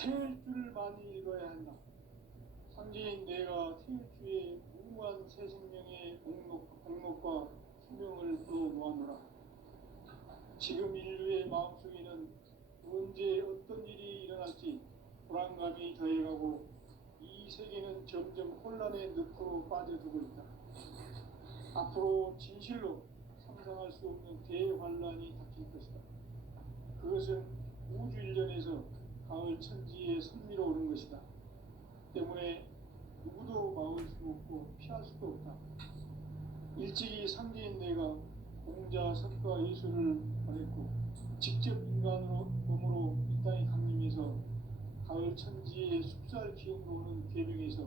태일주를 많이 읽어야 한다. 상제인 내가 태일주의 무궁한 새 생명의 목록과 수명을 풀어모아노라. 지금 인류의 마음속에는 언제 어떤 일이 일어날지 불안감이 더해가고 이 세계는 점점 혼란의 늪으로 빠져들고 있다. 앞으로 진실로 상상할 수 없는 대환란이 닥칠 것이다. 그것은 우주 일련에서 가을 천지에 선미로 오는 것이다. 때문에 누구도 막을 수 없고 피할 수도 없다. 일찍이 상제인 내가 공자, 석가, 예수를 보냈고 직접 인간으로 몸으로 이 땅에 강림해서 가을 천지의 숲살 기운으로 오는 계명에서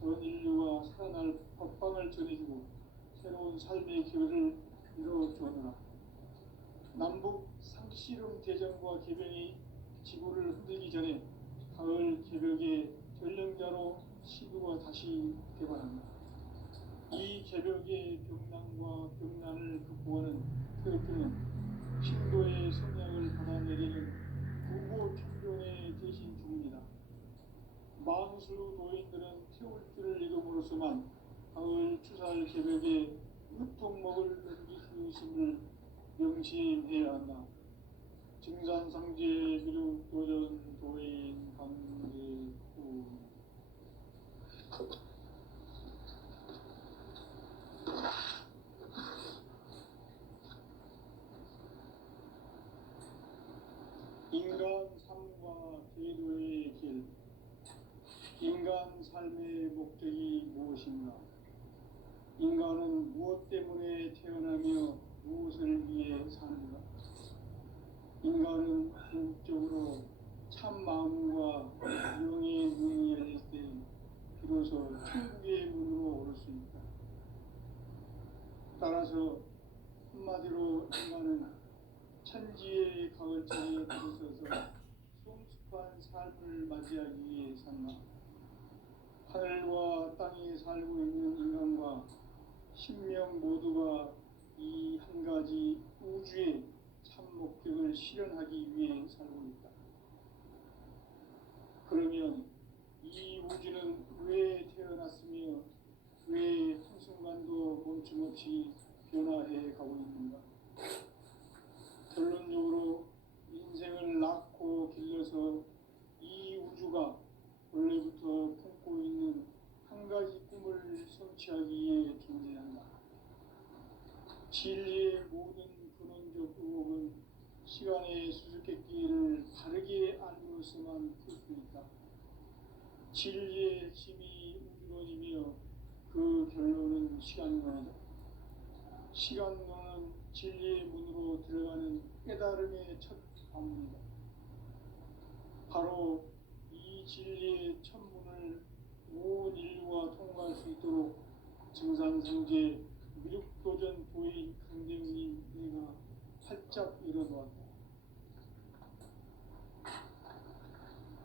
전 인류가 살아날 법방을 전해주고 새로운 삶의 기회를 이뤄주었노라. 남북 상씨름 대전과 계병이 지구를 흔들기 전에 가을 개벽의 전령자로 시구가 다시 개발합니다. 이 개벽의 병난과 병난을 극복하는 태극기는 신도의 성약을 받아내리는 구보 청존의 대신 중입니다. 만수 도인들은 태울주를 읽음으로써만 가을 추살 개벽의 으통목을 넘길 수 있음을 명심해야 한다. 증산상제 비록 도전 도인 강제구 인간 삶과 제도의 길. 인간 삶의 목적이 무엇인가? 인간은 무엇 때문에 태어나며 무엇을 위해 사는가? 인간은 궁극적으로 참 마음과 영의 문이 열릴 때 비로소 천국의 문으로 오를 수 있다. 따라서 한마디로 인간은 천지의 가을철에 들어서서 성숙한 삶을 맞이하기 위해 산다. 하늘과 땅에 살고 있는 인간과 신명 모두가 이 한 가지 우주의 참 목적을 실현하기 위해 살고 있다. 그러면 이 우주는 왜 태어났으며 왜 한순간도 멈춤없이 변화해 가고 있는가? 결론적으로 인생을 낳고 길러서 이 우주가 원래부터 품고 있는 한 가지 꿈을 성취하기 위해 존재한다. 진리의 모든 근원적 의혹은 시간의 수수께끼를 바르게 알므로서만 풀 수 있다. 진리의 핵심이 우주론이며 그 결론은 시간론이다. 시간론은 진리의 문으로 들어가는 깨달음의 첫 관문이다. 바로 이 진리의 첫 문을 온 인류가 통과할 수 있도록 증산상제 미륵도전 도인 강대웅이 내가 활짝 열어놓았다.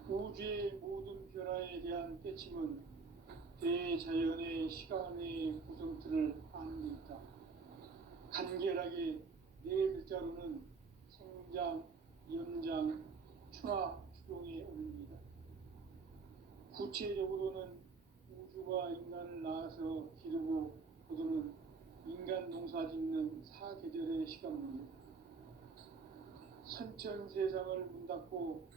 우주의 모든 변화에 대한 깨침은 대자연의 시간의 구성틀을 아는 데 있다. 간결하게 네 글자로는 생장, 연장, 추나 추동의 원리이다. 구체적으로는 우주가 인간을 낳아서 기르고 거두는 인간 농사 짓는 사계절의 시간문이다. 선천 세상을 문 닫고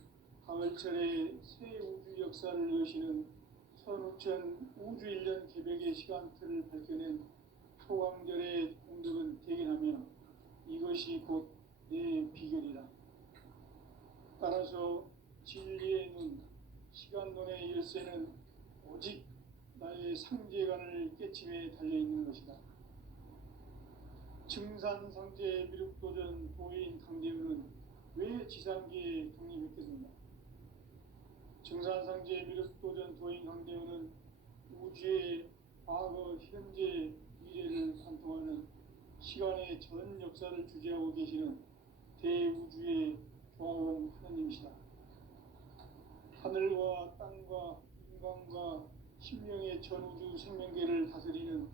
가을철에 새 우주 역사를 여시는 선우천 우주일년 개벽의 시간틀을 밝혀낸 소강절의 공덕은 대견하며 이것이 곧 내 비결이다. 따라서 진리의 눈, 시간론의 열쇠는 오직 나의 상제관을 깨침에 달려있는 것이다. 증산상제 미륵도전 도인 강제우는 왜 지상계에 독립했겠는가? 증산상제 미륵도전 도인 강제우는 우주의 과거, 현재, 미래를 관통하는 시간의 전 역사를 주재하고 계시는 대우주의 종합 하느님이시다. 하늘과 땅과 인간과 신명의 전우주 생명계를 다스리는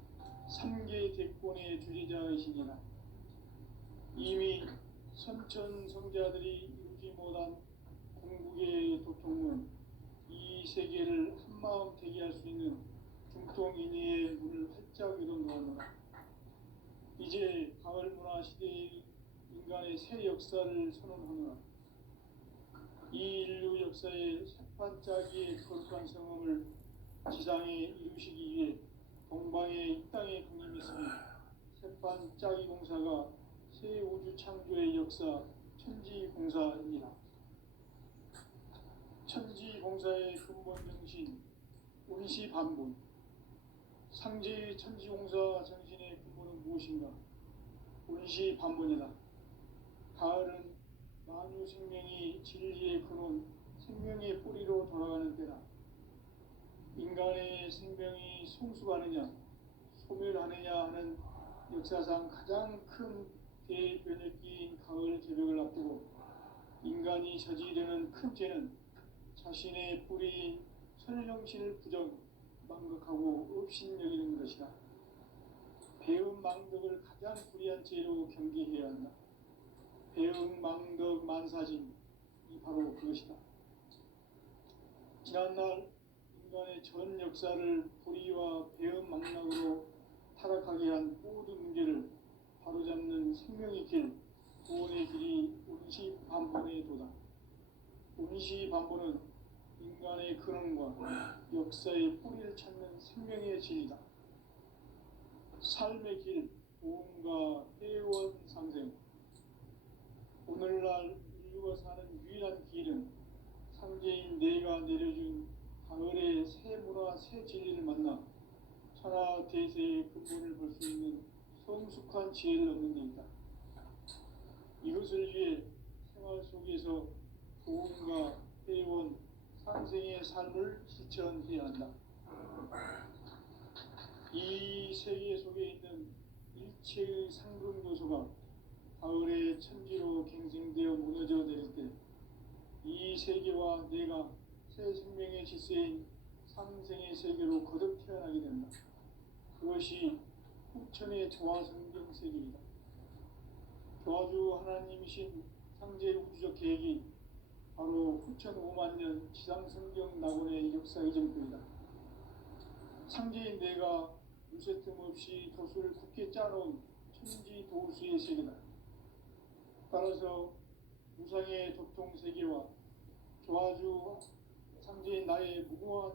3개 대권의 주재자이시니라. 이미 선천성자들이 이루지 못한 동국의 도통문, 이 세계를 한마음 되게 할 수 있는 중통인의 문을 활짝 열어놓았노라. 이제 가을 문화 시대의 인간의 새 역사를 선언하노라. 이 인류 역사의 새반짝이의 거룩한 성험을 지상에 이루시기 위해 동방의 이 땅에 군림했으니 새반짝이 공사가 새 우주 창조의 역사 천지공사이니라. 천지공사의 근본 정신 운시반본. 상제의 천지공사 정신의 근본은 무엇인가? 운시반본이다. 가을은 만유 생명이 진리의 근원, 생명의 뿌리로 돌아가는 때다. 인간의 생명이 성숙하느냐, 소멸하느냐 하는 역사상 가장 큰 대변혁기인 가을 개벽을 앞두고 인간이 저지르는 큰 죄는 자신의 뿌리인 선령신을 부정, 망각하고 업신여기는 것이다. 배음 망덕을 가장 불의한 죄로 경계해야 한다. 배음 망덕 만사진이 바로 그것이다. 지난날 인간의 전 역사를 불의와 배음 망락으로 타락하게 한 모든 문제를 바로잡는 생명의 길, 구원의 길이 운시반본의 도다. 운시반본은 인간의 근원과 역사의 뿌리를 찾는 생명의 진리다. 삶의 길, 보험과 회원 상생. 오늘날 인류가 사는 유일한 길은 상제인 내가 내려준 가을의 새 문화, 새 진리를 만나 천하 대세의 근본을 볼 수 있는 성숙한 지혜를 얻는 데 있다. 이것을 위해 생활 속에서 보험과 회원, 상생의 삶을 실천해야 한다. 이 세계 속에 있는 일체의 상급 요소가 가을의 천지로 갱생되어 무너져 내릴 때 이 세계와 내가 새 생명의 질서인 상생의 세계로 거듭 태어나게 된다. 그것이 후천의 조화성경 세계이다. 조화주 하나님이신 상제 우주적 계획이 바로 후천 5만년 지상성경 낙원의 역사 이전표이다. 상제인 내가 무쇠 틈 없이 도수를 굳게 짜놓은 천지 도수의 세계다. 따라서 무상의 도통 세계와 조화주 상제인 나의 무궁한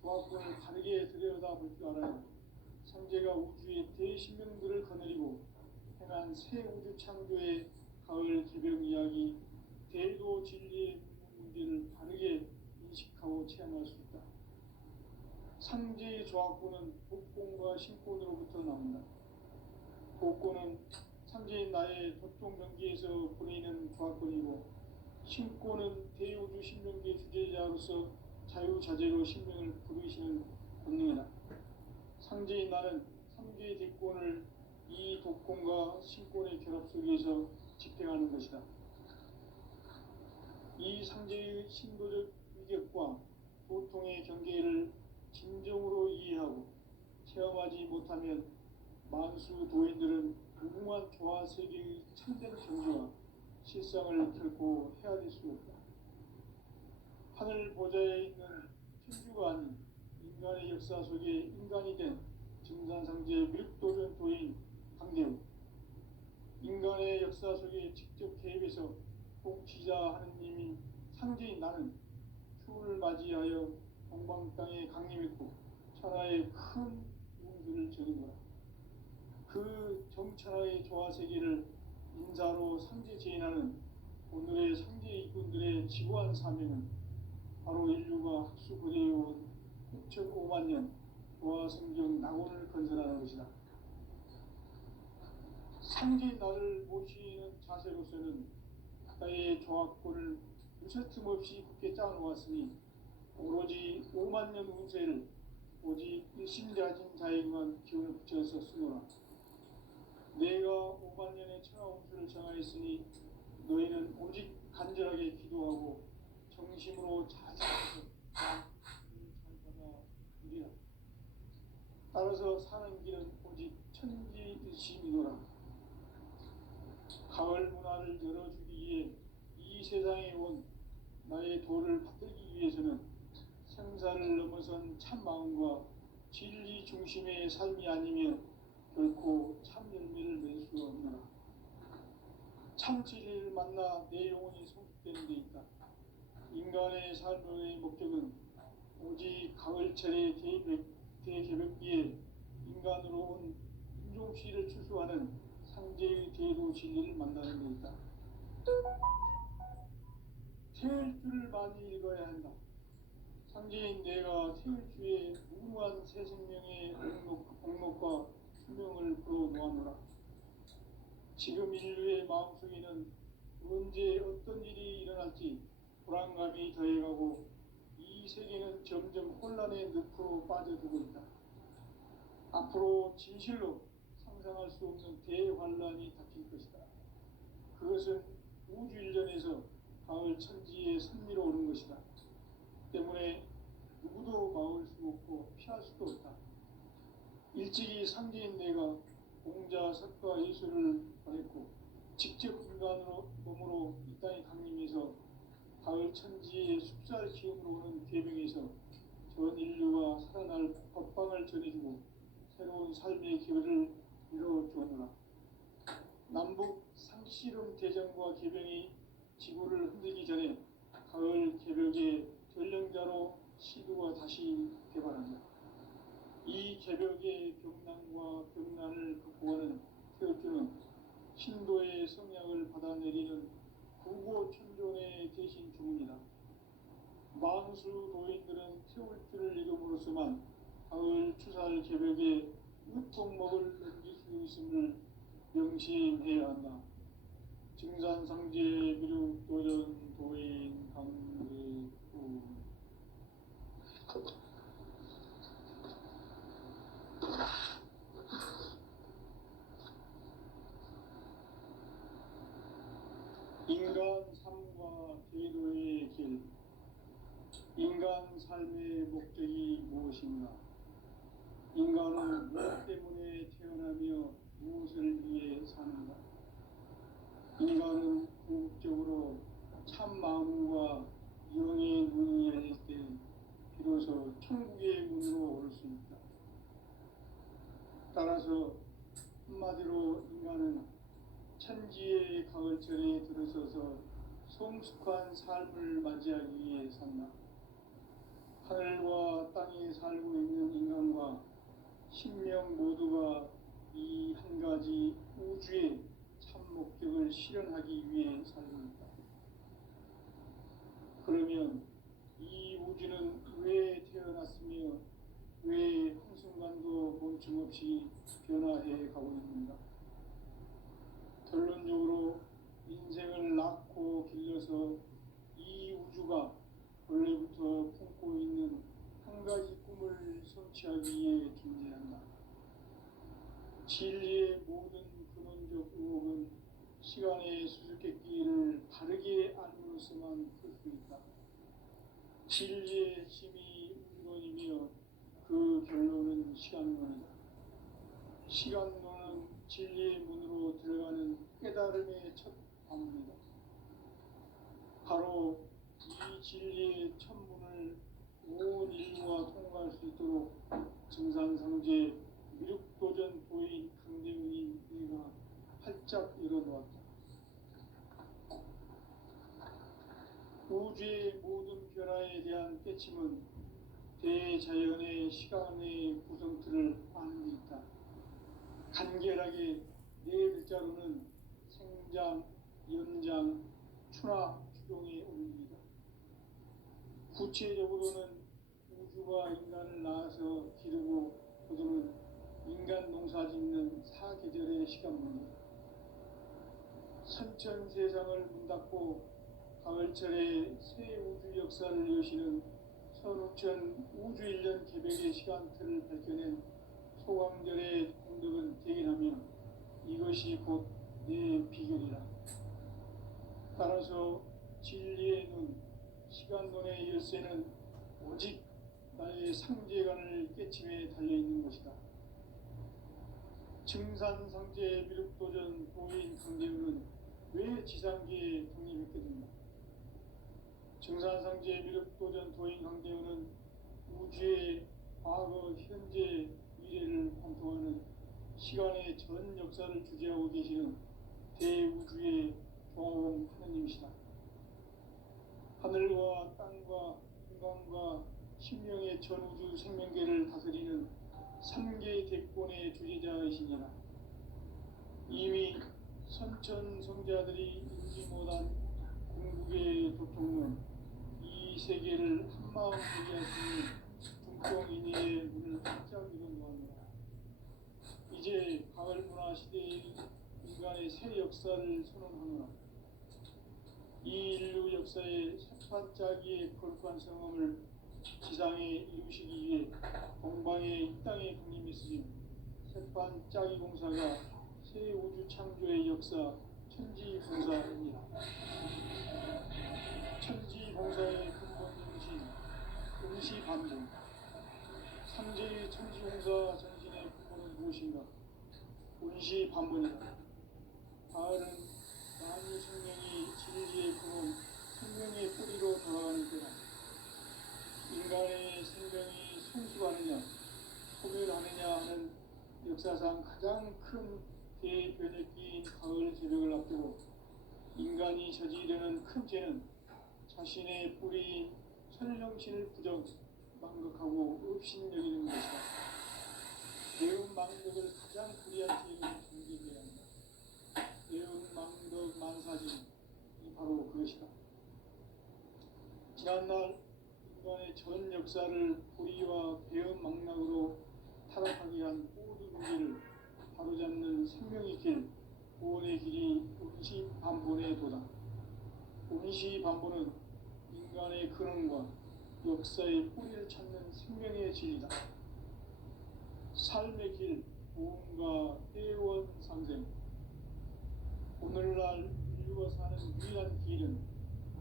조화권을 다르게 들여다볼 줄 알아야 상제가 우주의 대신명들을 거느리고 행한 새 우주 창조의 가을 개벽 이야기, 대도 진리의 문제를 다르게 인식하고 체험할 수 있다. 상제의 조화권은 복권과 신권으로부터 나온다. 복권은 상제인 나의 도통 경기에서 보내는 조화권이고, 신권은 대우주 신명기의 주제자로서 자유자재로 신명을 부르시는 권능이다. 상제인 나는 3개의 대권을 이 독권과 신권의 결합 속에서 집행하는 것이다. 이 상제의 신도적 위격과 도통의 경계를 진정으로 이해하고 체험하지 못하면 만수 도인들은 무궁한 조화 세계의 참된 경지와 실상을 결코 헤아릴 수 없다. 하늘 보좌에 있는 천주가 아닌 인간의 역사 속에 인간이 된 증산상제 밀도전도인 강대우, 인간의 역사 속에 직접 개입해서 통치자 하느님인 상제인 나는 추운을 맞이하여 동방 땅에 강림했고 천하의 큰 운수를 적인 거라. 그 정천하의 조화 세계를 인사로 상제 제인하는 오늘의 상제 일꾼들의 지구한 사명은 바로 인류가 학수고대해온 6,5만 년 조화 성경 낙원을 건설하는 것이다. 상제인 나를 모시는 자세로서는 나의 조화권을 무쇠틈 없이 굳게 짜놓았으니 오로지 5만 년 운세를 오직 일심자진 자에게만 기운을 붙여서 쓰노라. 내가 5만 년의 천하 운수를 정하였으니 너희는 오직 간절하게 기도하고 정심으로 자세해서 잘 받아 누리라. 따라서 사는 길은 오직 천지일심이노라. 가을 문화를 열어주기 위해 이 세상에 온 나의 도를 받들기 위해서는 생사를 넘어선 참 마음과 진리 중심의 삶이 아니면 결코 참 열매를 맺을 수 없노라. 참 진리를 만나 내 영혼이 성숙되는 데 있다. 인간의 삶의 목적은 오직 가을철의 대개벽기에 인간으로 온 인종시를 추수하는 상제의 대도 진리를 만나는 데 있다. 태일주를 많이 읽어야 한다. 상제인 내가 태일주의 무궁한 새 생명의 옥록과 수명을 불어놓아노라. 지금 인류의 마음속에는 언제 어떤 일이 일어날지 불안감이 더해가고 이 세계는 점점 혼란의 늪으로 빠져들고 있다. 앞으로 진실로 상상할 수 없는 대환란이 닥칠 것이다. 그것은 우주 일전에서 가을 천지의 선미로 오는 것이다. 때문에 누구도 막을 수 없고 피할 수도 없다. 일찍이 상제인 내가 공자, 석가, 예수를 보냈고 직접 인간으로 몸으로 이 땅에 강림해서 가을 천지의 숲살 기음으로 오는 계명에서 전 인류가 살아날 법방을 전해주고 새로운 삶의 기회를 이뤄주었노라. 남북 상씨름 대전과 계병이 지구를 흔들기 전에 가을 개벽의 전령자로 시도가 다시 개발한다. 이 개벽의 병난과 병난을 극복하는 태엽주는 신도의 성약을 받아내리는 구고천존의 대신 주문이다. 만수 도인들은 태울주를 이름으로서만 가을 추살 개벽의 의통목을 넘길 수 있음을 명심해야 한다. 증산상제 미륵도전 도인 강대구 인간 삶과 제도의 길. 인간 삶의 목적이 무엇인가? 인간은 무엇 때문에 태어나며 무엇을 위해 사는가? 인간은 궁극적으로 참 마음과 영의 문이 열릴 때 비로소 천국의 문으로 오를 수 있다. 따라서 한마디로 인간은 천지의 가을철에 들어서서 성숙한 삶을 맞이하기 위해 산다. 하늘과 땅에 살고 있는 인간과 신명 모두가 이 한 가지 우주의 참 목적을 실현하기 위해 살고 있다. 그러면 이 우주는 왜 태어났으며 왜 한순간도 멈춤없이 변화해 가고 있는가? 결론적으로 인생을 낳고 길러서 이 우주가 원래부터 품고 있는 한 가지 꿈을 성취하기 위해 존재한다. 진리의 모든 근원적 의혹은 시간의 수수께끼를 바르게 알므로서만 풀 수 있다. 진리의 핵심이 우주론이며 그 결론은 시간론이다. 시간론은 진리의 문으로 들어가는 깨달음의 첫 방문이다. 바로 이 진리의 첫 문을 온 인류가 통과할 수 있도록 증산상제 미륵도전 도인 강대훈이 내가 활짝 열어놓았다. 우주의 모든 변화에 대한 깨침은 대자연의 시간의 구성틀을 아는 데 있다. 간결하게 네 글자로는 생장, 연장, 추나 추동의 원리이다. 구체적으로는 우주가 인간을 낳아서 기르고 거두는 인간 농사 짓는 사계절의 시간문이다. 선천 세상을 문 닫고 가을철에 새 우주 역사를 여시는 선우천 우주 1년 개벽의 시간틀을 밝혀낸 소강절의 공덕은 대견하며 이것이 곧 내 비결이라. 따라서 진리의 눈, 시간론의 열쇠는 오직 나의 상제관을 깨침에 달려있는 것이다. 증산상제 미륵도전 도인 강대훈은 왜 지상계에 독립했겠는가? 증산상제 미륵도전 도인 강대원은 우주의 과거, 현재, 미래를 관통하는 시간의 전 역사를 주재하고 계시는 대우주의 조화원 하느님이시다. 하늘과 땅과 인간과 신명의 전우주 생명계를 다스리는 삼계 대권의 주재자이시니라. 이미 선천성자들이 인지 못한 궁극의 도통론 이 세계를 한마음 보게 하시니 중통인의의 문을 활짝 열어놓았노라. 이제 가을 문화 시대의 인간의 새 역사를 선언하노라. 이 인류 역사의 새판짜기의 거룩한 성험을 지상에 이루시기 위해 동방의 이 땅에 강림했으며 새판짜기 공사가 새 우주 창조의 역사 천지봉사입니다. 천지봉사의 근본이신 응시반복 삼재의 천지봉사 정신의 근본은 무엇인가? 운시반문이다. 가을은 만유 생명이 진리의 근원, 생명의 뿌리로 돌아가는 때다. 인간의 생명이 성숙하느냐, 소멸하느냐 하는 역사상 가장 큰 대변혁기인 가을 새벽을 앞두고 인간이 저지르는 큰 죄는 자신의 뿌리인 천령신을 부정, 망각하고 업신여기는 것이다. 배운 망덕을 가장 불의한 죄를 정죄해야 한다. 배운 망덕 만사진이 바로 그것이다. 지난날 인간의 전 역사를 불의와 배은 망락으로 타락하게 한 모든 문제를 바로잡는 생명의 길, 구원의 길이 운시반본의 도다. 운시반본은 인간의 근원과 역사의 뿌리를 찾는 생명의 진리다. 삶의 길, 보험과 회원 상생. 오늘날 인류가 사는 유일한 길은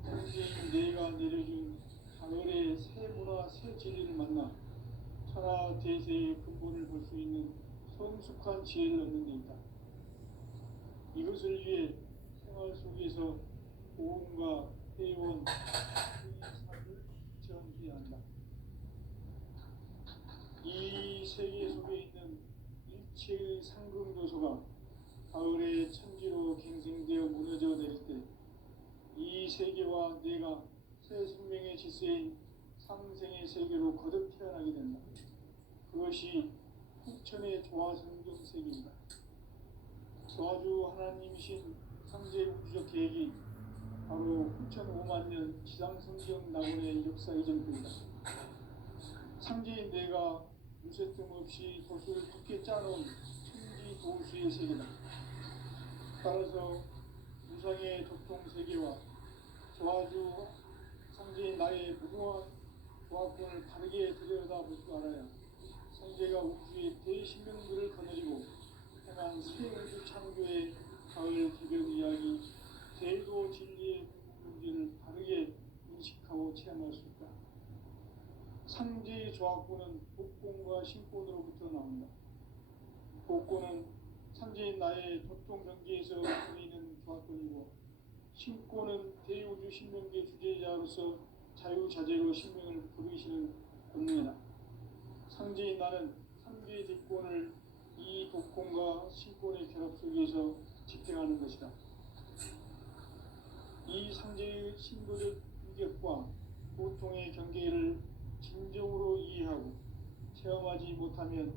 현재인 내가 내려준 가을의 새 문화, 새 진리를 만나 천하 대세의 근본을 볼 수 있는 성숙한 지혜를 얻는 데 있다. 이것을 위해 생활 속에서 보험과 회원, 삶을 실천해야 한다. 이 세계 속에 있는 일체의 상금도서가 가을의 천지로 갱생되어 무너져 내릴 때 이 세계와 내가 새 생명의 질서인 상생의 세계로 거듭 태어나게 된다. 그것이 후천의 조화성경 세계이다. 조화주 하나님이신 상제 우주적 계획이 바로 후천 5만년 지상성경 낙원의 역사 이전편이다. 상제인 내가 무쇠 틈 없이 도수를 굳게 짜놓은 천지 도수의 세계다. 따라서 무상의 도통 세계와 조화주 상제인 나의 무궁한 조화권을 바르게 들여다볼 줄 알아야 상제가 우주의 대신명들을 거느리고 행한 새 우주 창조의 가을 개변 이야기, 제도 진리의 문제를 바르게 인식하고 체험할 수 있다. 상제의 조화권은 복권과 신권으로부터 나온다. 복권은 상제인 나의 도통 경계에서 보이는 조화권이고, 신권은 대우주 신명계 주제자로서 자유자재로 신명을 부르시는 권능이다. 상제인 나는 상계의 대권을 이 독권과 신권의 결합 속에서 집행하는 것이다. 이 상제의 신도적 인격과 보통의 경계를 진정으로 이해하고 체험하지 못하면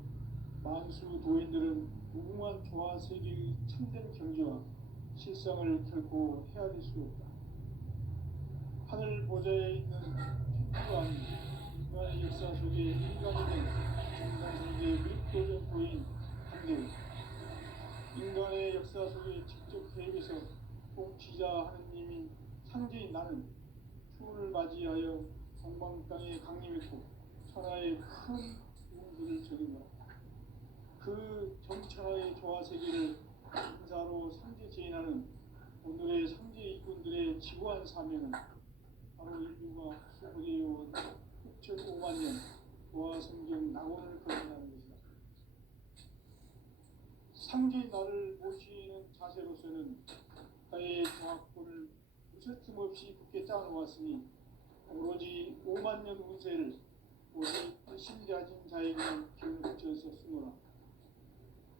만수 도인들은 무궁한 조화 세계의 참된 경지와 실상을 결코 헤아릴 수 없다. 하늘 보좌에 있는 천주가 아닌 인간의 역사 속에 인간이 된 증산세계의 미륵도전 도인 강대원, 인간의 역사 속에 직접 개입해서 통치자 하느님인 상제인 나는 추운을 맞이하여 동방 땅에 강림했고 천하의 큰 우주를 적인 거다. 그 정천하의 조화세계를 인사로 상제 제인하는 오늘의 상제 일꾼들의 지구한 사명은 바로 인류가 수고되어온 6,500만 년 조화성경 낙원을 거듭나는 것이다. 상제 나를 모시는 자세로서는 나의 조화권을 무쇠틈 없이 굳게 짜놓았으니 오로지 5만 년 운세를 오직 신자진 자에게만 기운을 붙여서 쓰노라.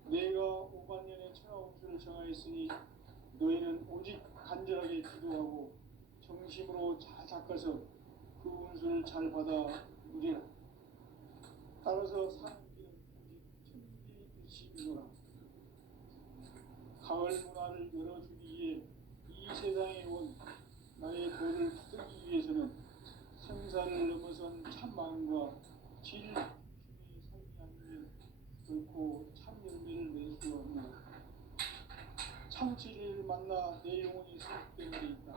내가 5만 년의 천하 운수를 정하였으니 너희는 오직 간절하게 기도하고 정심으로 잘 닦아서 그 운수를 잘 받아 누리라. 따라서 사는 길은 오직 천지일시이노라. 가을 문화를 열어주기 위해 이 세상에 온 나의 도를 붙들기 위해서는 생사를 넘어선 참 마음과 질 중심의 삶이 아니면 결코 참 열매를 낼 수 없노라. 참 진리를 만나 내 영혼이 회복되는 데 있다.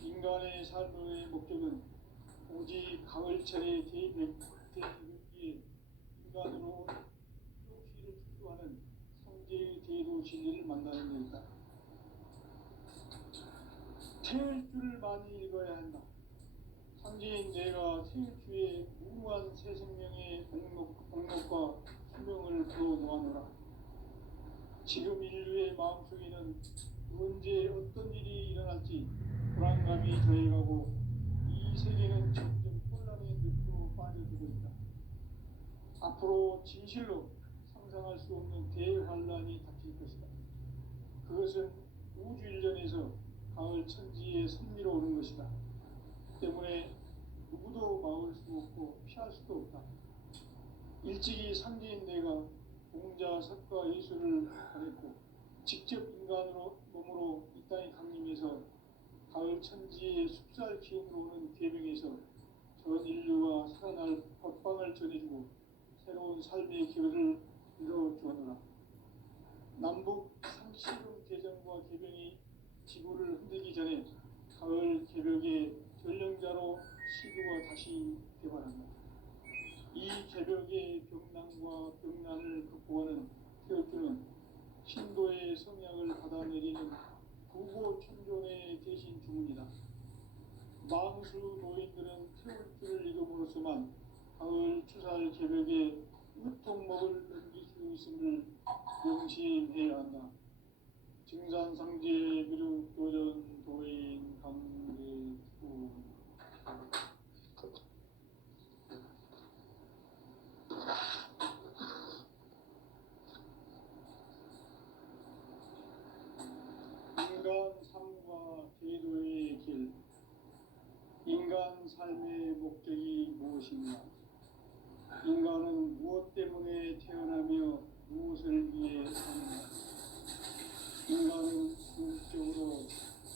인간의 삶의 목적은 오직 가을철에 대백기에 인간으로 온 효시를 추구하는 성제의 대도 진리를 만나는 데 있다. 태일주를 많이 읽어야 한다. 상제인 내가 태일주의 무궁한 새 생명의 목록과 수명을 풀어놓아노라. 지금 인류의 마음속에는 언제 어떤 일이 일어날지 불안감이 더해가고 이 세계는 점점 혼란의 늪으로 빠져들고 있다. 앞으로 진실로 상상할 수 없는 대환란이 닥칠 것이다. 그것은 우주 일련에서 가을 천지의 섭리로 오는 것이다. 때문에 누구도 막을 수 없고 피할 수도 없다. 일찍이 상제인 내가 공자, 석가, 예수를 보냈고 직접 인간으로 몸으로 이 땅에 강림해서 가을 천지의 숲살 기운으로 오는 계명에서 전 인류가 살아날 법방을 전해주고 새로운 삶의 기회를 이뤄주었노라. 남북 상시금 개정과 개병이 지구를 흔들기 전에 가을 개벽의 전령자로 시구가 다시 개발한다. 이 개벽의 병난과 병난을 극복하는 태극주는 신도의 성약을 받아내리는 구고천존의 대신 주문이다. 망수 노인들은 태극주를 읽음으로써만 가을 추살 개벽의 으통목을 넘길 수 있음을 명심해야 한다. 증산상제 미륵도전 도인 강대구 인간 삶과 제도의 길. 인간 삶의 목적이 무엇인가? 인간은 무엇 때문에 태어나며 무엇을 위해 사는가? 인간은 궁극적으로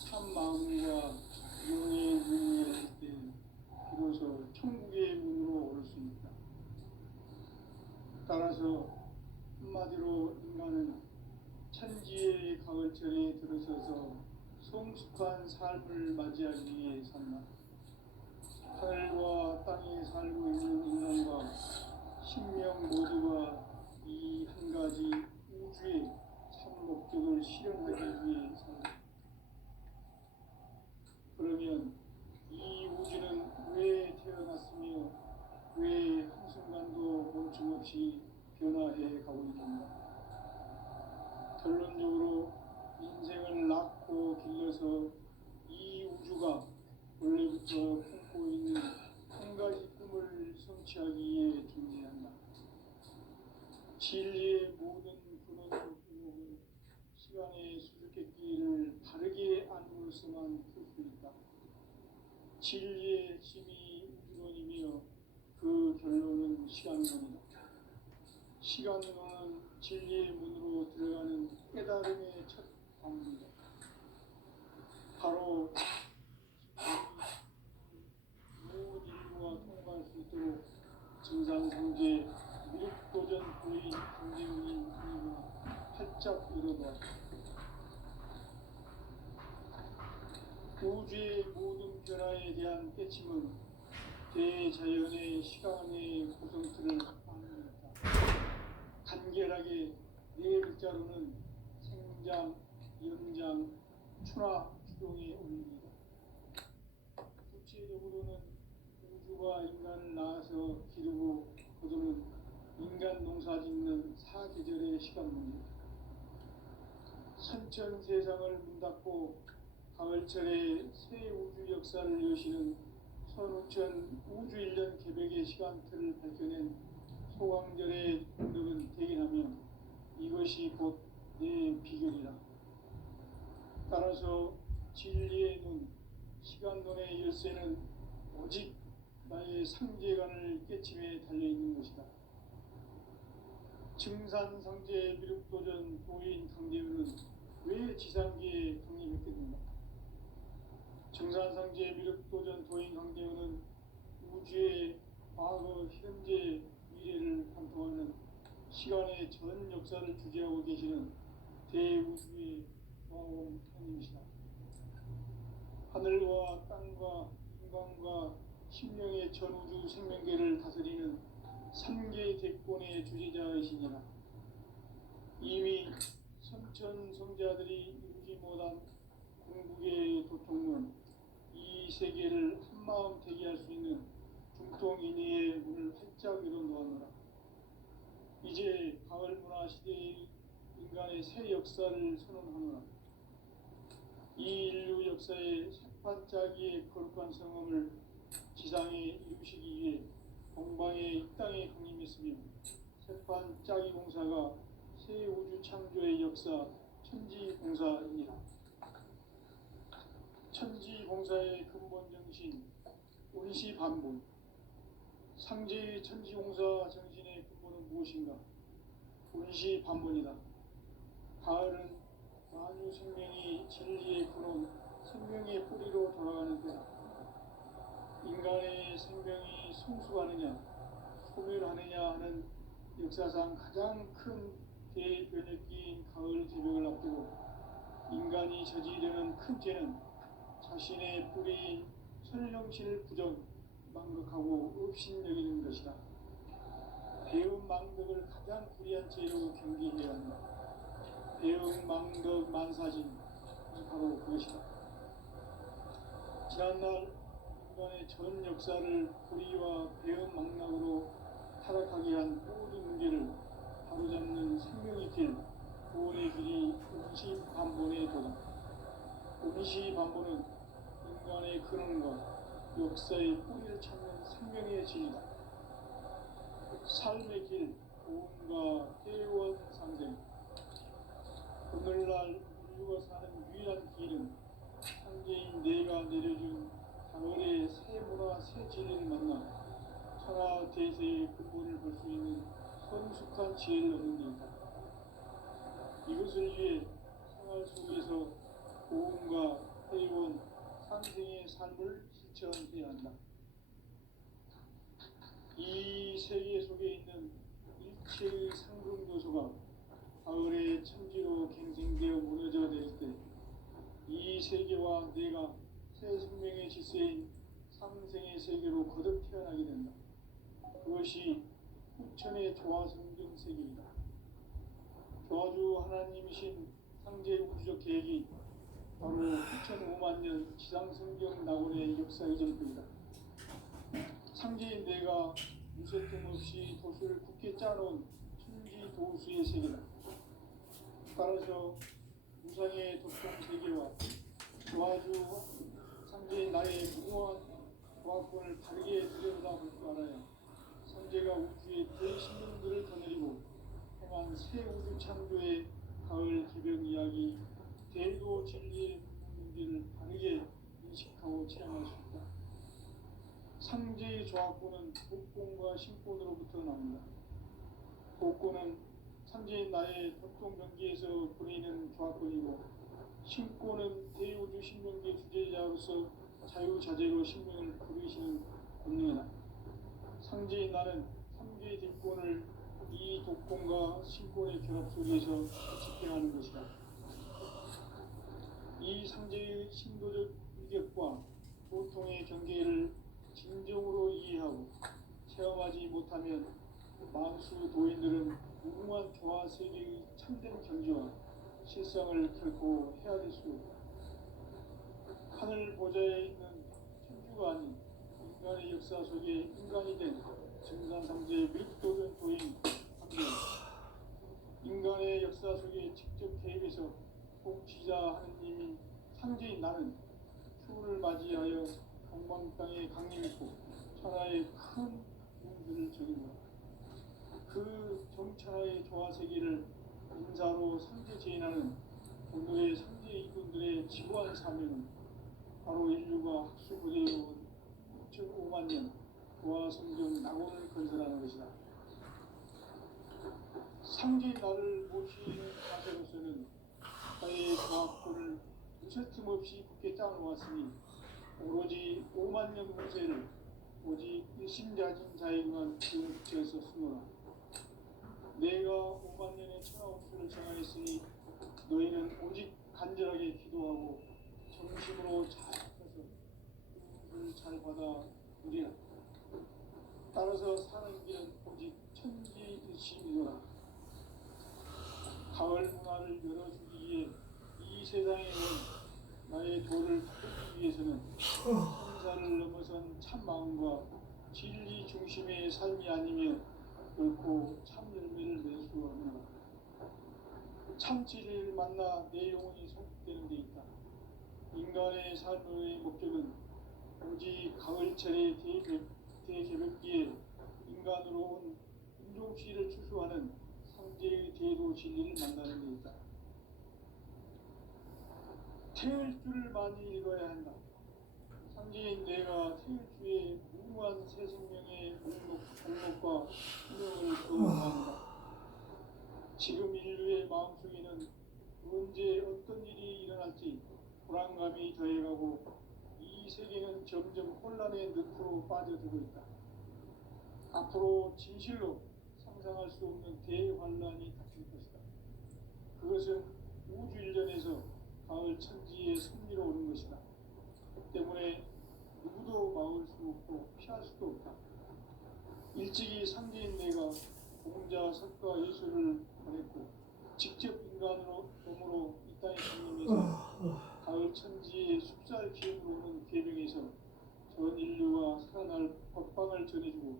참 마음과 영의 눈이 열릴 때 비로소 천국의 문으로 올 수 있다. 따라서 한마디로 인간은 천지의 가을철에 들어서서 성숙한 삶을 맞이하기 위해 산다. 하늘과 땅에 살고 있는 인간과 신명 모두가 이 한 가지 우주의 참 목적을 실현하기 위해 산다. 그러면 이 우주는 왜 태어났으며 왜 한순간도 멈춤없이 변화해 가고 있는가? 결론적으로 인생을 낳고 길러서 이 우주가 원래부터 품고 있는 한 가지 꿈을 성취하기 위해 존재한다. 진리의 모든 근원과 구목은 시간의 수수께끼를 바르게 안으로서만 풀 수 있다. 진리의 핵심이 우주론이며 그 결론은 시간론이다. 시간론은 진리의 문으로 들어가는 깨달음의 첫 방문이다. 바로 모든 인류가 통과할 수 있도록 증산상제 미륵도전 도인 강제운인 이가 활짝 열어봐. 우주의 모든 변화에 대한 깨침은 대자연의 시간의 구성틀을 만들었다. 간결하게 네 글자로는 생장, 연장, 추나, 추동에 올립니다. 구체적으로는 우주가 인간을 낳아서 기르고 거두는 인간 농사 짓는 사계절의 시간 문제다. 선천 세상을 문 닫고 가을철에 새 우주 역사를 여시는 선우천 우주일년 개벽의 시간표를 밝혀낸 소강절의 공덕은 대견하며 이것이 곧 내 비결이라. 따라서 진리의 눈, 시간론의 열쇠는 오직 나의 상제관을 깨침에 달려있는 것이다. 증산상제 미륵도전 도인 강대우는 왜 지상기에 강림했겠는가? 증산상제 미륵도전 도인 강대우는 우주의 과거, 현재, 미래를 관통하는 시간의 전 역사를 주재하고 계시는 대우주의 왕원님이시다. 하늘과 땅과 인간과 신명의 전우주 생명계를 다스리는 3개 대권의 주제자이시니라. 이미 선천성자들이 이루지 못한 궁극의 도통론, 이 세계를 한마음 되게 할 수 있는 중통인의의 문을 활짝 열어놓았노라. 이제 가을 문화 시대의 인간의 새 역사를 선언하노라. 이 인류 역사의 새판짜기의 거룩한 성험을 지상에 이루시기 위해 동방의 이 땅에 강림했으며 새판짜기 공사가 새 우주 창조의 역사 천지공사이니라. 천지공사의 근본 정신 운시반본. 상제의 천지공사 정신의 근본은 무엇인가? 운시반본이다. 가을은 만유 생명이 진리의 근원, 생명의 뿌리로 돌아가는 때다. 인간의 생명이 성숙하느냐, 소멸하느냐 하는 역사상 가장 큰 대변혁기인 가을 개벽을 앞두고 인간이 저지르는 큰 죄는 자신의 뿌리인 선령신을 부정, 망극하고 업신여기는 것이다. 배운 망덕을 가장 불의한 죄로 경계해야 한다. 배운 망덕 만사진이 바로 그것이다. 지난날 인간의 전 역사를 불의와 배운 망락으로 타락하게 한 모든 문제를 바로잡는 생명의 길, 구원의 길이 운시반본의 도다. 운시반본은 인간의 근원과 역사의 뿌리를 찾는 생명의 진리다. 삶의 길, 구원과 회원 상생. 오늘날 인류가 사는 유일한 길은 상제인 내가 내려준 가을의 새 문화, 새 진리를 만나 천하 대세의 근본을 볼 수 있는 성숙한 지혜를 얻는 데이다. 이것을 위해 생활 속에서 고음과 회원, 상생의 삶을 실천해야 한다. 이 세계 속에 있는 일체의 상금 요소가 가을의 천지로 갱생되어 무너져 내릴 때 이 세계와 내가 새 생명의 질서인 상생의 세계로 거듭 태어나게 된다. 그것이 후천의 조화성경 세계이다. 조화주 하나님이신 상제 우주적 계획이 바로 2005만 년 지상성경 낙원의 역사 이전입니다. 상제인 내가 무쇠 틈 없이 도수를 굳게 짜놓은 천지 도수의 세계다. 따라서 무상의 도통 세계와 조화주 상제인 나의 무모한 조화권을 바르게 들여다볼 줄 알아야 상제가 우주의 대신령들을 거느리고 행한 새 우주 창조의 가을 개벽 이야기, 대도 진리의 문제를 바르게 인식하고 체험할 수 있다. 상제의 조화권은 복권과 신권으로부터 나옵니다. 복권은 상제인 나의 도통 경계에서 보내는 조화권이고, 신권은 대우주 신명계 주제자로서 자유자재로 신명을 부르시는 권능이다. 상제인 나는 3개의 뒷권을 이 독권과 신권의 결합 속에서 집행하는 것이다. 이 상제의 신도적 위격과 보통의 경계를 진정으로 이해하고 체험하지 못하면 만수 도인들은 무궁한 조화 세계의 참된 경지와 실상을 결코 헤아릴 수 없다. 하늘 보좌에 있는 천주가 아닌 인간의 역사 속에 인간이 된 증산상제의 미륵도전 도인 한명, 인간의 역사 속에 직접 개입해서 통치자 하느님인 상제인 나는 추운을 맞이하여 동방 땅에 강림했고 천하의 큰 문들을 정했노라. 그 정천하의 조화세계를 인사로 상제제인하는 오늘의 상제 이군들의 지구한 사명은 바로 인류가 학수고대해온 6,5만 년 조화성경 낙원을 건설하는 것이다. 상제의 날을 모시는 자세로서는 사회의 조합권을 두서틈 없이 굳게 짜놓았으니 오로지 5만 년 후세를 오직 일심자진 자에게만 지어서 쓰노라. 내가 5만 년의 천하홍수를 정하였으니 너희는 오직 간절하게 기도하고 정심으로 잘 써서 그것을 잘 받아 누리라. 따라서 사는 길은 오직 천지일심이노라. 가을 문화를 열어주기 위해 이 세상에 온 나의 도를 닦기 위해서는 천사를 넘어선 참 마음과 진리 중심의 삶이 아니며 결코 참 열매를 낼 수 없노라. 참 진리를 만나 내 영혼이 성숙되는 데 있다. 인간의 삶의 목적은 오직 가을철의 대개벽기에 인간으로 온 인종시를 추수하는 상제의 대도 진리를 만나는 데 있다. 태을 줄을 많이 읽어야 한다. 상제인 내가 태을 주에 무모한 새 생명의 목록과 희명을 부여한다. 지금 인류의 마음속에는 언제 어떤 일이 일어날지 불안감이 더해가고 이 세계는 점점 혼란의 늪으로 빠져들고 있다. 앞으로 진실로 상상할 수 없는 대환란이 닥칠 것이다. 그것은 우주 일전에서 가을 천지의 섭리로 오는 것이다. 때문에 누구도 막을 수 없고 피할 수도 없다. 일찍이 상제인 내가 공자, 석가, 예수를 보냈고 직접 인간으로 몸으로 이 땅에 강림해서 가을 천지의 숲살 기운으로는 계명에서 전 인류가 살아날 법방을 전해주고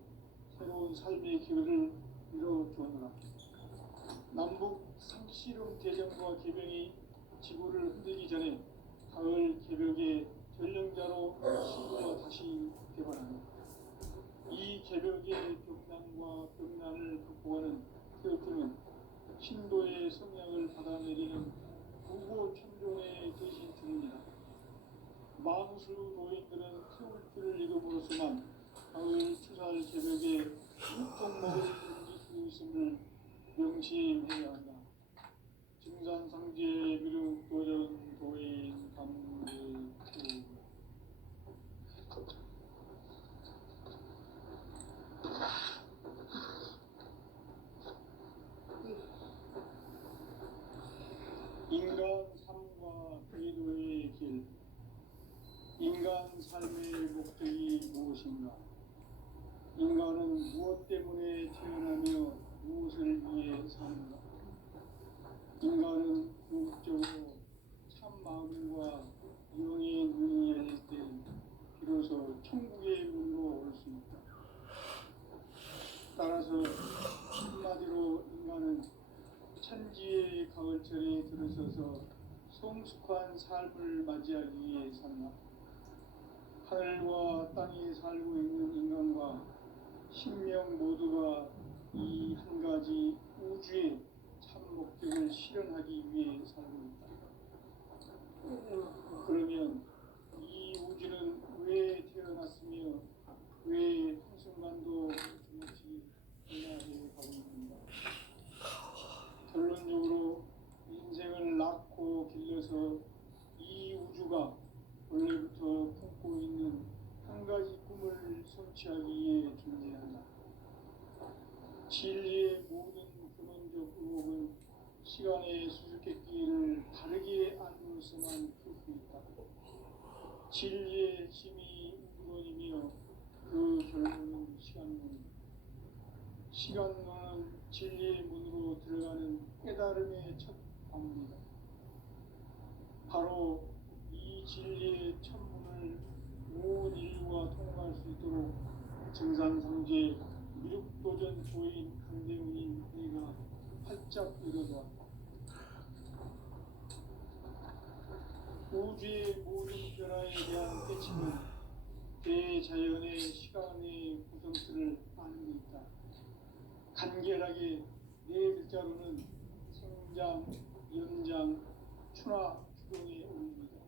새로운 삶의 기회를 이뤄주었노라. 남북 상씨름 대전과 계명이 지구를 흔들기 전에 가을 개벽의 전령자로 시구가 다시 개발하는 이 개벽의 벽난과 벽난을 극복하는 테오팀은 신도의 성향을 받아내리는 부고 천종의 대신 중입니다. 망수 노인들은 테올트를 이름으로서만 가을 추살 개벽에 육통목을 옮길 수 있음을 명시해야 한다. 증산상제 미륵 도전 도인 감례 인간 삶과 궤도의 길. 인간 삶의 목적이 무엇인가? 인간은 무엇 때문에 태어나며 무엇을 위해 사는가? 인간은 궁극적으로 참 마음과 영의 눈이 열릴 때 비로소 천국의 문으로 올 수 있다. 따라서 한마디로 인간은 천지의 가을철에 들어서서 성숙한 삶을 맞이하기 위해 산다. 하늘과 땅에 살고 있는 인간과 신명 모두가 이 한 가지 우주의 참 목적을 실현하기 위해 살고 있다. 그러면 이 우주는 왜 태어났으며 왜 한순간도 주무시 끝나게 가고 있는가? 결론적으로 인생을 낳고 길러서 이 우주가 원래부터 품고 있는 한 가지 꿈을 성취하기 위해 존재한다. 진리의 모든 근원적 의혹은 시간의 수수께끼를 다르게 안으로서만 풀 수 있다. 진리의 핵심이 우주론이며 그 결론은 시간론이다. 시간론은 진리의 문으로 들어가는 깨달음의 첫 방문이다. 바로 이 진리의 첫 문을 온 인류가 통과할 수 있도록 증산상제 미륵도전 도인 강대문인 내가 활짝 열어놓았다. 우주의 모든 변화에 대한 깨침은 대자연의 시간의 구성틀을 아는 데 있다. 간결하게 네 글자로는 생장, 연장, 추나 추동에 어울립니다.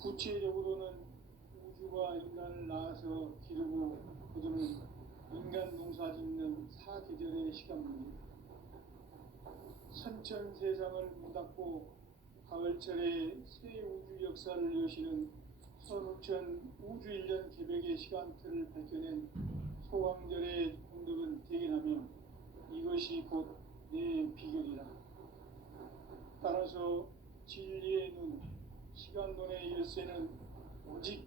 구체적으로는 우주가 인간을 낳아서 기르고 거두는 인간 농사 짓는 사계절의 시간 문제, 선천 세상을 문닫고 가을철에 새 우주 역사를 여시는 선우천 우주일년 개백의 시간틀을 밝혀낸 소왕절의 공덕은 대견하며 이것이 곧 내 비결이라. 따라서 진리의 눈, 시간론의 열쇠는 오직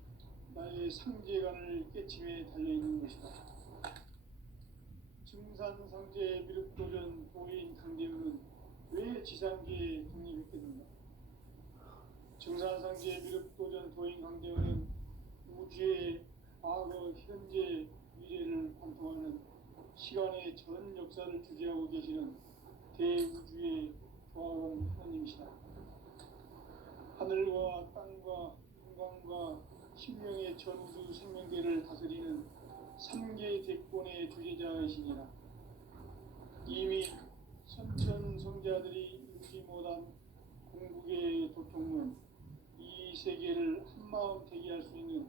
나의 상제관을 깨침에 달려있는 것이다. 증산상제 미륵도전 도인 강대우는 왜 지상계에 독립했겠는가? 증산상제 미륵도전 도인 강대우는 우주의 과거, 현재, 미래를 관통하는 시간의 전 역사를 주재하고 계시는 대우주의 조화원 하나님이시다. 하늘과 땅과 인간과 신명의 전우주 생명계를 다스리는 3개 대권의 주제자이시니라. 이미 선천성자들이 이루지 못한 궁극의 도통문, 이 세계를 한마음 되게 할 수 있는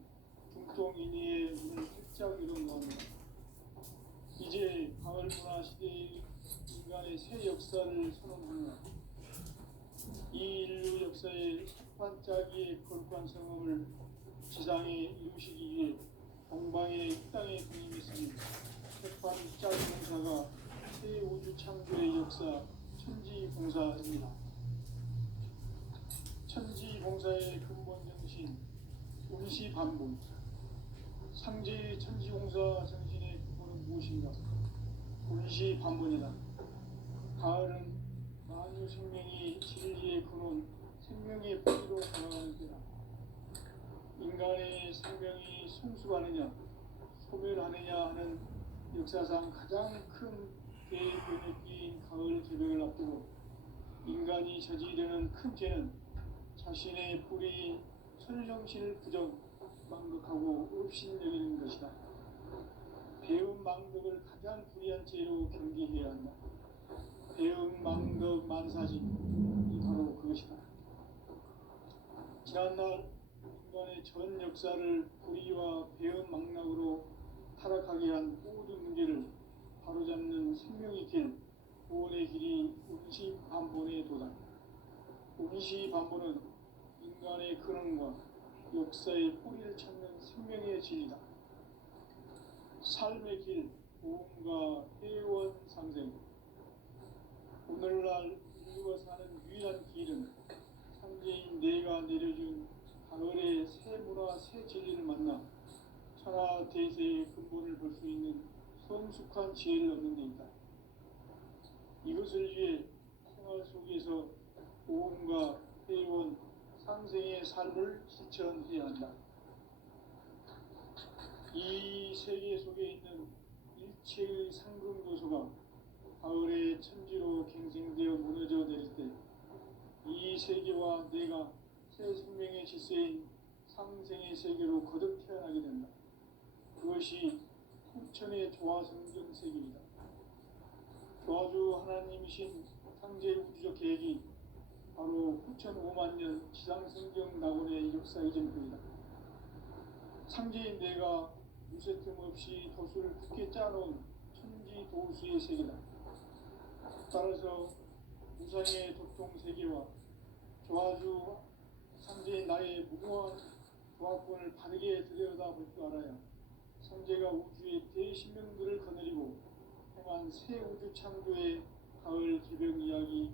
중통인의의 문을 활짝 열어놓아 합니다. 이제 가을 문화 시대의 인간의 새 역사를 선언하노라. 이 인류 역사의 첫 반짝이의 거룩한 성험을 지상에 이루시기 위해 동방의 이 땅에 군림했으니 첫 반짝이 봉사가 새 우주 창조의 역사 천지봉사입니다. 천지봉사의 근본 정신 운시반본, 상제의 천지봉사 정신의 근본은 무엇인가? 운시반본이다. 가을은 만유 생명이 진리의 근원, 생명의 뿌리로 돌아가는 때다. 인간의 생명이 성숙하느냐, 소멸하느냐 하는 역사상 가장 큰 대변혁기인 가을 개백을 앞두고 인간이 저지르는 큰 죄는 자신의 뿌리인 천정신을 부정, 망극하고 업신여기는 것이다. 배움 망극을 가장 불의한 죄로 경계해야 한다. 배움 망극 만사진, 이 바로 그것이다. 지난날 인간의 전 역사를 불의와 배움 망락으로 타락하게 한 모든 문제를 바로잡는 생명의 길, 구원의 길이 운시반본의 도다. 운시반본은 인간의 근원과 역사의 뿌리를 찾는 생명의 진리다. 삶의 길, 보험과 회원 상생. 오늘날 인류가 사는 유일한 길은 상제인 내가 내려준 가을의 새 문화, 새 진리를 만나 천하 대세의 근본을 볼 수 있는 성숙한 지혜를 얻는 데 있다. 이것을 위해 생활 속에서 보험과 회원, 상생의 삶을 실천해야 한다. 이 세계 속에 있는 일체의 상승도소가 가을의 천지로 갱생되어 무너져 내릴 때 이 세계와 내가 새 생명의 질서인 상생의 세계로 거듭 태어나게 된다. 그것이 후천의 조화성경 세계이다. 조화주 하나님이신 상제 우주적 계획이 바로 후천 5만 년 지상성경 낙원의 역사 이전표이다. 상제인 내가 유세틈 없이 도수를 굳게 짜놓은 천지도수의 세계다. 따라서 우상의 도통 세계와 조화주 상제인 나의 무모한 조합권을 바르게 들여다볼 줄 알아야 상제가 우주의 대신명들을 거느리고 행한 새 우주 창조의 가을 개벽 이야기,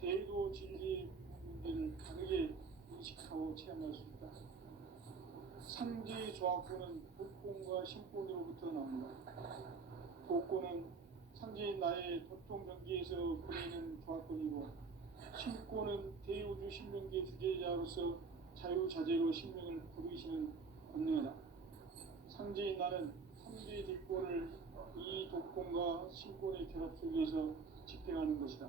대도 진리의 문제를 바르게 인식하고 체험할 수 있다. 상제의 조합권은 독권과 신권으로부터 나온다. 독권은 상제인 나의 도통 경계에서 보이는 조합권이고, 신권은 대우주 신명계 주제자로서 자유자재로 신명을 부르시는 권능이다. 상제인 나는 상제의 뒷권을 이 독권과 신권의 결합 속에서 집행하는 것이다.